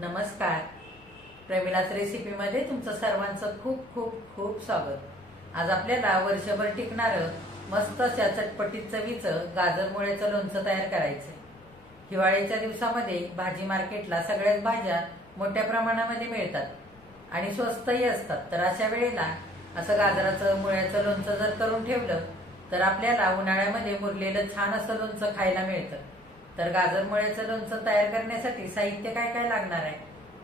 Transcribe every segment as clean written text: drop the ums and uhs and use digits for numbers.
नमस्कार. प्रमिलाच रेसिपीमध्ये तुमचं सर्वांचं खूप खूप खूप स्वागत. आज आपल्याला वर्षभर टिकणारं मस्त अशा चटपटीत चवीचं गाजर मुळ्याचं लोणचं तयार करायचंय. हिवाळ्याच्या दिवसामध्ये भाजी मार्केटला सगळ्याच भाज्या मोठ्या प्रमाणामध्ये मिळतात आणि स्वस्तही असतात. तर अशा वेळेला असं गाजराचं मुळ्याचं लोणचं जर करून ठेवलं तर आपल्याला उन्हाळ्यामध्ये मुरलेलं छान असं लोणचं खायला मिळतं. तर गाजर मुळ्याचं लोणचं तयार करण्यासाठी साहित्य काय काय लागणार आहे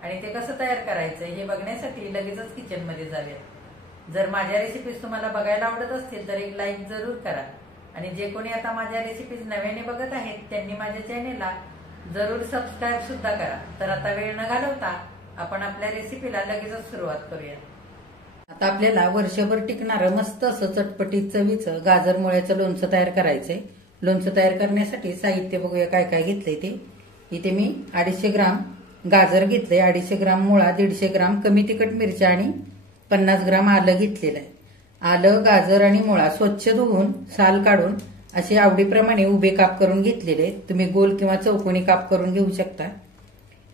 आणि ते कसं तयार करायचं हे बघण्यासाठी लगेचच किचनमध्ये जाऊया. जर माझ्या रेसिपीज तुम्हाला बघायला आवडत असतील तर एक लाईक जरूर करा आणि जे कोणी आता माझ्या रेसिपीज नव्याने बघत आहेत त्यांनी माझ्या चॅनेलला जरूर सबस्क्राईब सुद्धा करा. तर आता वेळ न घालवता आपण आपल्या रेसिपीला लगेचच सुरुवात करूया. आता आपल्याला वर्षभर टिकणारं मस्त असं चटपटीत चवीचं गाजर मुळ्याचं लोणचं तयार करायचंय. लोणचं तयार करण्यासाठी साहित्य बघूया काय काय घेतलंय ते. इथे मी 250 ग्राम गाजर घेतलंय, 250 ग्राम मुळा, 150 ग्राम कमी तिखट मिरच्या आणि 50 ग्राम आलं घेतलेलं आहे. आलं, गाजर आणि मुळा स्वच्छ धुवून साल काढून असे आवडीप्रमाणे उभे काप करून घेतलेले. तुम्ही गोल किंवा चौकोनी काप करून घेऊ शकता.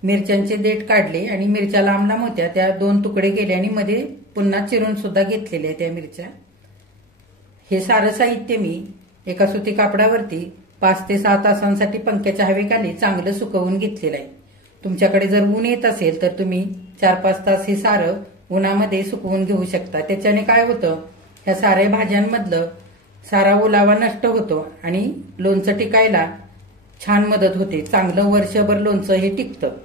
मिरच्यांचे देठ काढले आणि मिरच्या लांब लांब होत्या त्या 2 तुकडे केले आणि मध्ये पुन्हा चिरून सुद्धा घेतलेल्या त्या मिरच्या. हे सारं साहित्य मी एका सुती कापडावरती 5 ते 6 तासांसाठी पंख्याच्या हवेखाली चांगलं सुकवून घेतलेलं आहे. तुमच्याकडे जर ऊन येत असेल तर तुम्ही 4-5 तास हे सारं उन्हामध्ये सुकवून घेऊ शकता. त्याच्याने काय होतं, ह्या साऱ्या भाज्यांमधलं सारा ओलावा नष्ट होतो आणि लोणचं टिकायला छान मदत होते. चांगलं वर्षभर लोणचं हे टिकतं.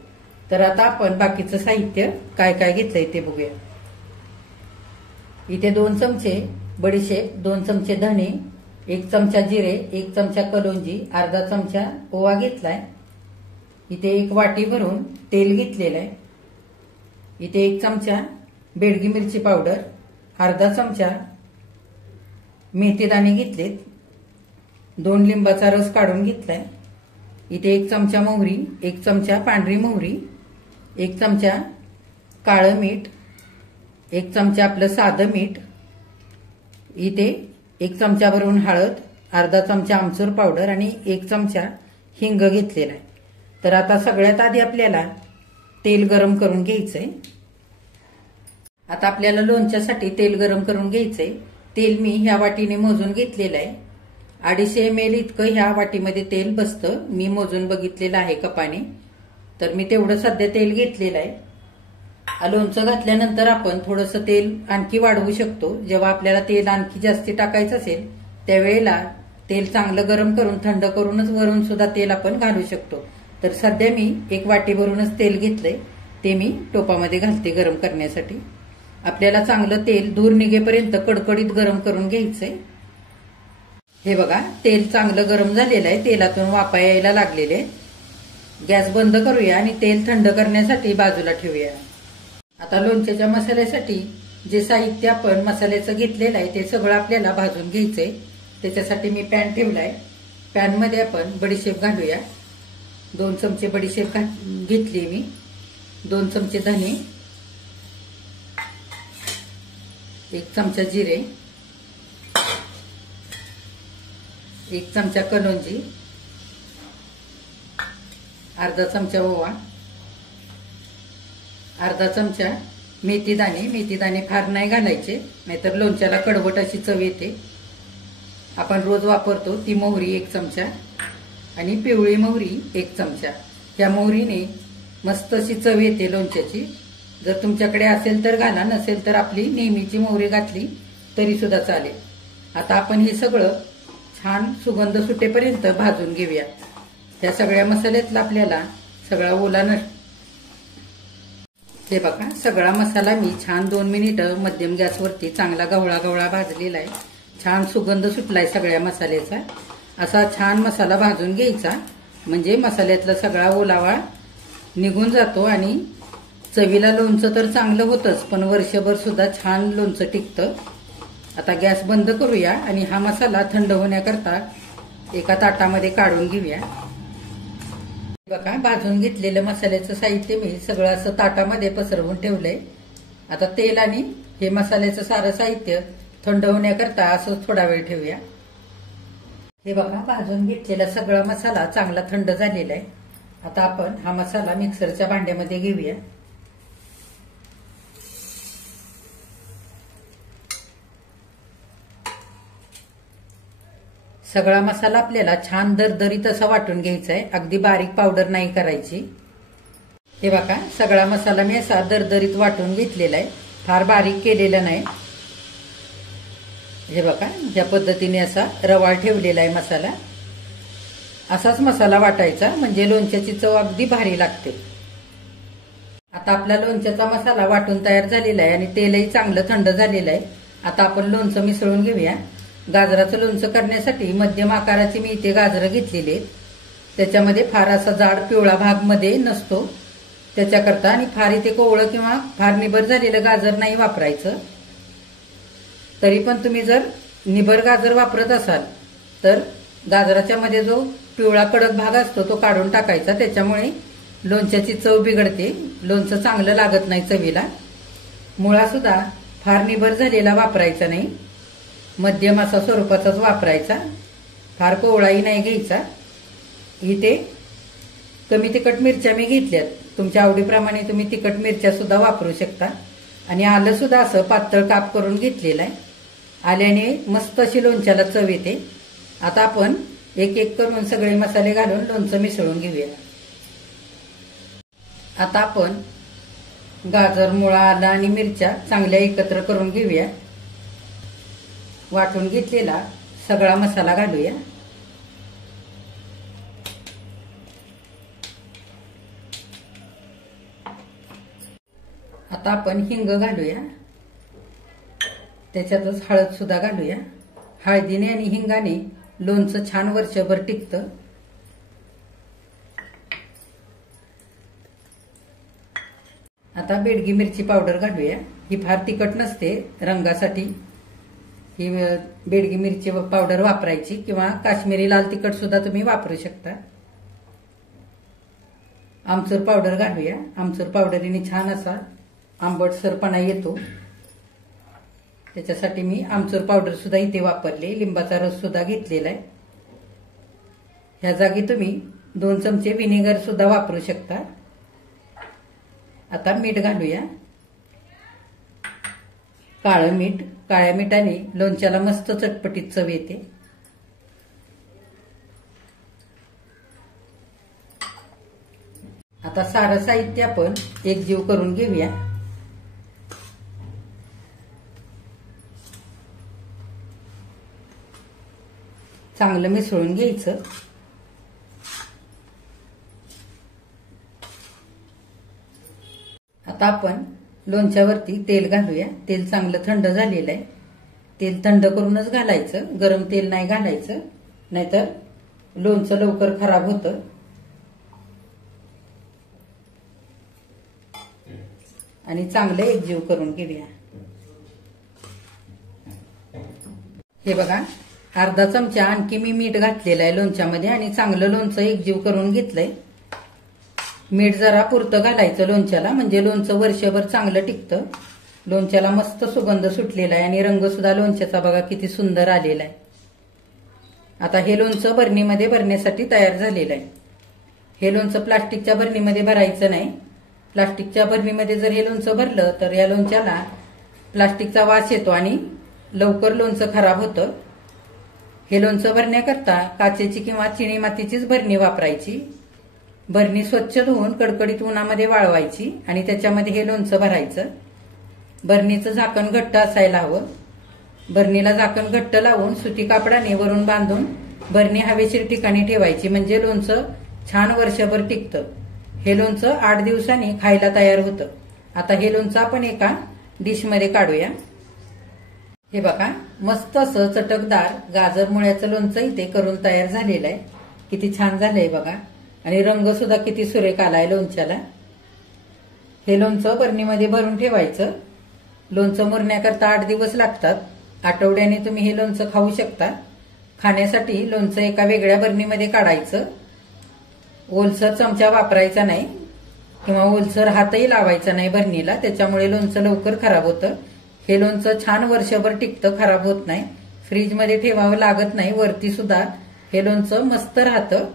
तर आता आपण बाकीचं साहित्य काय काय घेतलंय ते बघूया. इथे 2 चमचे बडीशेप, 2 चमचे धणे, 1 चमचा जिरे, 1 चमचा कलोंजी, अर्धा चमचा ओवा घेतलाय. इथे 1 वाटी भरून तेल घेतलेलं आहे. इथे 1 चमचा बेडगी मिरची पावडर, अर्धा चमचा मेथी दाणे घेतलेत, 2 लिंबाचा रस काढून घेतलाय. इथे 1 चमचा मोहरी, 1 चमचा पांढरी मोहरी, 1 चमचा काळं मीठ, 1 चमचा आपलं साधं मीठ, इथे 1 चमचा भरून हळद, अर्धा चमचा आमचूर पावडर आणि 1 चमचा हिंग घेतलेला आहे. तर आता सगळ्यात आधी आपल्याला तेल गरम करून घ्यायचंय. आता आपल्याला लोणच्यासाठी तेल गरम करून घ्यायचंय. तेल मी ह्या वाटीने मोजून घेतलेलं आहे. 250 ml इतकं ह्या वाटीमध्ये तेल बसतं. मी मोजून बघितलेलं आहे कपाने. तर मी तेवढं सध्या तेल घेतलेलं आहे. लोणचं घातल्यानंतर आपण थोडंसं तेल आणखी वाढवू शकतो. जेव्हा आपल्याला तेल आणखी जास्ती टाकायचं असेल त्यावेळेला तेल चांगलं गरम करून थंड करूनच वरून सुद्धा तेल आपण घालू शकतो. तर सध्या मी 1 वाटी भरूनच तेल घेतलंय. ते मी टोपामध्ये घालते गरम करण्यासाठी. आपल्याला चांगलं तेल धूर निघेपर्यंत कडकडीत गरम करून घ्यायचंय. हे बघा, तेल चांगलं गरम झालेलं आहे. तेलातून वाफा यायला लागलेले. गॅस बंद करूया आणि तेल थंड करण्यासाठी बाजूला ठेवूया. आता लोणच्याच्या मसाल्यासाठी जे साहित्य आपण मसाल्याचं घेतलेलं आहे ते सगळं आपल्याला भाजून घ्यायचंय. त्याच्यासाठी मी पॅन ठेवलाय. पॅन मध्ये आपण बडीशेप घालूया. 2 चमचे बडीशेप घेतली मी, 2 चमचे धने, 1 चमचा जिरे, 1 चमचा कलोंजी, अर्धा चमचा ओवा, अर्धा चमचा मेथी दाणे. मेथी दाणे फार नाही घालायचे नाहीतर लोणच्याला कडवट अशी चव येते. आपण रोज वापरतो ती मोहरी 1 चमचा आणि पिवळी मोहरी 1 चमचा. या मोहरीने मस्त अशी चव येते लोणच्याची. जर तुमच्याकडे असेल तर घाला, नसेल तर आपली नेहमीची मोहरी घातली तरी सुद्धा चालेल. आता आपण हे सगळं छान सुगंध सुटेपर्यंत भाजून घेऊया. या सगळ्या मसाल्यातला आपल्याला सगळा ओला हे बघा, सगळा मसाला मी छान 2 मिनिटं मध्यम गॅसवरती चांगला गवळा गवळा भाजलेला आहे. छान सुगंध सुटलाय सगळ्या मसाल्याचा. असा छान मसाला भाजून घ्यायचा म्हणजे मसाल्यातला सगळा ओलावा निघून जातो आणि चवीला लोणचं तर चांगलं होतंच पण वर्षभर सुद्धा छान लोणचं टिकतं. आता गॅस बंद करूया आणि हा मसाला थंड होण्याकरता एका ताटामध्ये काढून घेऊया. बघा, भाजून घेतलेलं मसाल्याचं साहित्य मी सगळं असं ताटामध्ये पसरवून ठेवलंय. आता तेल आणि हे मसाल्याचं सारं साहित्य थंड होण्याकरता असं थोडा वेळ ठेवूया. हे बघा, भाजून घेतलेला सगळा मसाला चांगला थंड झालेला आहे. आता आपण हा मसाला मिक्सरच्या भांड्यामध्ये घेऊया. सगळा मसाला आपल्याला छान दरदरीत असा वाटून घ्यायचा आहे. अगदी बारीक पावडर नाही करायची. हे बघा, सगळा मसाला मी असा दरदरीत वाटून घेतलेला आहे. फार बारीक केलेला नाही. हे बघा, ज्या पद्धतीने असा रवाळ ठेवलेला आहे मसाला, असाच मसाला वाटायचा, म्हणजे लोणच्याची चव अगदी भारी लागते. आता आपला लोणच्याचा मसाला वाटून तयार झालेला आहे आणि तेलही चांगलं थंड झालेलं आहे. आता आपण लोणचं मिसळून घेऊया. गाजराचं लोणचं करण्यासाठी मध्यम आकाराची मी इथे गाजरं घेतलेली आहेत. त्याच्यामध्ये फार असा जाड पिवळा भाग मध्ये नसतो त्याच्याकरता, आणि फार इथे कोवळं किंवा फार निबर झालेलं गाजर नाही वापरायचं. तरी पण तुम्ही जर निबर गाजर वापरत असाल तर गाजराच्या मध्ये जो पिवळा कडक भाग असतो तो काढून टाकायचा. त्याच्यामुळे लोणच्याची चव बिघडते, लोणचं चांगलं लागत नाही चवीला. मुळा सुद्धा फार निबर झालेला वापरायचा नाही, मध्यम असा स्वरूपाचाच वापरायचा. फार कोवळाही नाही घ्यायचा. इथे कमी तिखट मिरच्या मी घेतल्यात. तुमच्या आवडीप्रमाणे तुम्ही तिखट मिरच्या सुद्धा वापरू शकता. आणि आलं सुद्धा असं पातळ काप करून घेतलेलं आहे. आल्याने मस्त अशी लोणच्याला चव येते. आता आपण एक एक करून सगळे मसाले घालून लोणचं मिसळून घेऊया. आता आपण गाजर, मुळा, आलं आणि मिरच्या चांगल्या एकत्र करून घेऊया. वाटून घेतलेला सगळा मसाला घालूया. आता आपण हिंग घालूया. त्याच्यातच हळद सुद्धा घालूया. हळदीने आणि हिंगाने लोणचं छान वर्षभर टिकतं. आता बेडगी मिरची पावडर घालूया. ही फार तिखट नसते, रंगासाठी ही बेडगी मिरची पावडर वापरायची, किंवा काश्मीरी लाल तिखट सुद्धा तुम्ही वापरू शकता. आमचूर पावडर घालूया. आमचूर पावडरीने छान असा आंबटसरपणा येतो. त्याच्यासाठी मी आमचूर पावडर सुद्धा इथे वापरले. लिंबाचा रस सुद्धा घेतलेला आहे. ह्या जागी तुम्ही 2 चमचे व्हिनेगर सुद्धा वापरू शकता. आता मीठ घालूया. काळं मीठ. काळ्या मिठाने लोणच्याला मस्त चटपटीत चव येते. आता सारं साहित्य आपण एकजीव करून घेऊया. चांगलं मिसळून घ्यायचं. आता आपण लोणच्यावरती तेल घालूया. तेल चांगलं थंड झालेलं आहे. तेल थंड करूनच घालायचं, गरम तेल नाही घालायचं, नाहीतर लोणचं लवकर खराब होतं. आणि चांगलं एकजीव करून घेऊया. हे बघा, अर्धा चमचा आणखी मी मीठ घातलेलं आहे लोणच्यामध्ये, आणि चांगलं लोणचं एकजीव करून घेतलंय. मीठ जरा पुरतं घालायचं लोणच्याला, म्हणजे लोणचं वर्षभर चांगलं टिकतं. लोणच्याला मस्त सुगंध सुटलेला आहे आणि रंग सुद्धा लोणच्याचा बघा किती सुंदर आलेला आहे. आता हे लोणचं बरणीमध्ये भरण्यासाठी तयार झालेलं आहे. हे लोणचं प्लास्टिकच्या बरणीमध्ये भरायचं नाही. प्लास्टिकच्या बरणीमध्ये जर हे लोणचं भरलं तर या लोणच्याला प्लास्टिकचा वास येतो आणि लवकर लोणचं खराब होतं. हे लोणचं भरण्याकरता काचेची किंवा चिनी मातीचीच भरणी वापरायची. भरणी स्वच्छ धुवून कडकडीत उन्हामध्ये वाळवायची आणि त्याच्यामध्ये हे लोणचं भरायचं. भरणीचं झाकण घट्ट असायला हवं. भरणीला झाकण घट्ट लावून सुती कापडाने वरून बांधून भरणी हवेशीर ठिकाणी ठेवायची, म्हणजे लोणचं छान वर्षभर टिकतं. हे लोणचं 8 दिवसांनी खायला तयार होतं. आता हे लोणचं आपण एका डिशमध्ये काढूया. हे बघा, मस्त असं चटकदार गाजर मुळ्याचं लोणचं इथे करून तयार झालेलं आहे. किती छान झालंय बघा, आणि रंग सुद्धा किती सुरेख आलाय लोणच्याला. हे लोणचं बरणीमध्ये भरून ठेवायचं. लोणचं मुरण्याकरता 8 दिवस लागतात. आठवड्याने तुम्ही हे लोणचं खाऊ शकता. खाण्यासाठी लोणचं एका वेगळ्या बरणीमध्ये काढायचं. ओलसर चमचा वापरायचा नाही किंवा ओलसर हातही लावायचा नाही बरणीला, त्याच्यामुळे लोणचं लवकर खराब होतं. हे लोणचं छान वर्षभर टिकतं, खराब होत नाही. फ्रीजमध्ये ठेवावं लागत नाही. वरती सुद्धा हे लोणचं मस्त राहतं.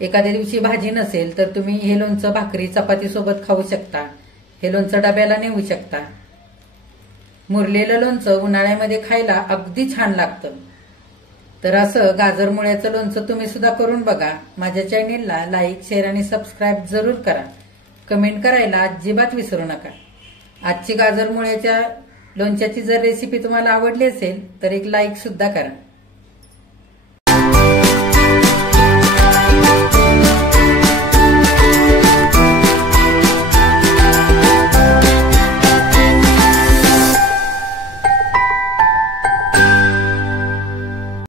एखाद्या दिवशी भाजी नसेल तर तुम्ही हे लोणचं भाकरी चपाती सोबत खाऊ शकता. हे लोणचं डब्याला नेऊ शकता. मुरलेलं लोणचं उन्हाळ्यामध्ये खायला अगदी छान लागतं. तर असं गाजर मुळ्याचं लोणचं तुम्ही सुद्धा करून बघा. माझ्या चॅनेलला लाईक, शेअर आणि सबस्क्राईब जरूर करा. कमेंट करायला अजिबात विसरू नका. आजची गाजर मुळ्याच्या लोणच्याची जर रेसिपी तुम्हाला आवडली असेल तर एक लाईक सुद्धा करा.